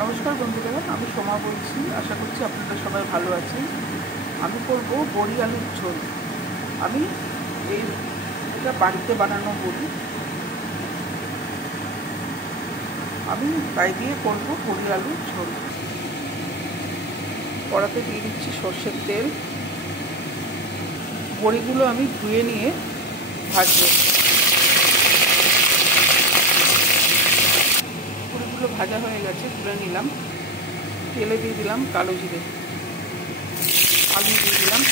নমস্কার বন্ধুরা, আমি সোমা বলছি। আশা করছি আপনারা সবাই ভালো আছেন। আমি করব বড়ি আলুর ঝোল। আমি এটা বাড়িতে বানানো বড়ি, আমি তাই দিয়ে করব বড়ি আলুর ঝোল। কড়াতে দিয়ে দিচ্ছি সর্ষের তেল। বড়িগুলো আমি ধুয়ে নিয়ে ভাজবো। বড়িগুলো ভাজা হয়ে গেছে, তুলে নিলাম। তেলে দিয়ে দিলাম কালো জিরে, আলু দিয়ে দিলাম,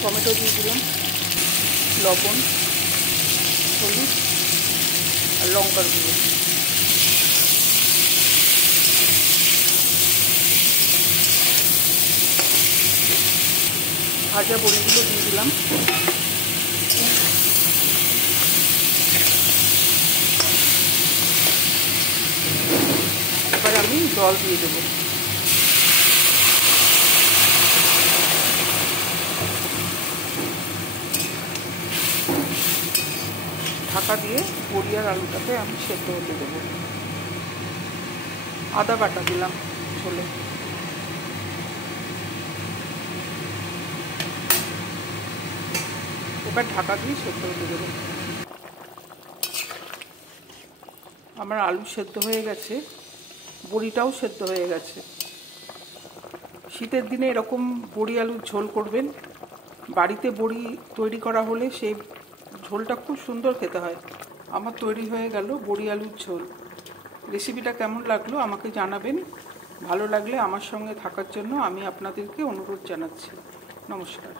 টমেটো দিয়ে দিলাম, লবণ, হলুদ আর লঙ্কার গুঁড়ো। ভাজা বড়িগুলো দিয়ে দিলাম। এবার আমি জল দিয়ে দেবো। ঢাকা দিয়ে বড়ি আর আলুটাকে আমি সেদ্ধ হতে দেবো। আদা বাটা দিলাম ঝোলে। এবার ঢাকা দিয়ে সেদ্ধ হতে দেবো। আমার আলু সেদ্ধ হয়ে গেছে, বড়িটাও সেদ্ধ হয়ে গেছে। শীতের দিনে এরকম বড়ি আলুর ঝোল করবেন। বাড়িতে বড়ি তৈরি করা হলে সেই ঝোলটা খুব সুন্দর খেতে হয়। আমার তৈরি হয়ে গেল বড়ি আলুর ঝোল। রেসিপিটা কেমন লাগলো আমাকে জানাবেন। ভালো লাগলে আমার সঙ্গে থাকার জন্য আমি আপনাদেরকে অনুরোধ জানাচ্ছি। নমস্কার।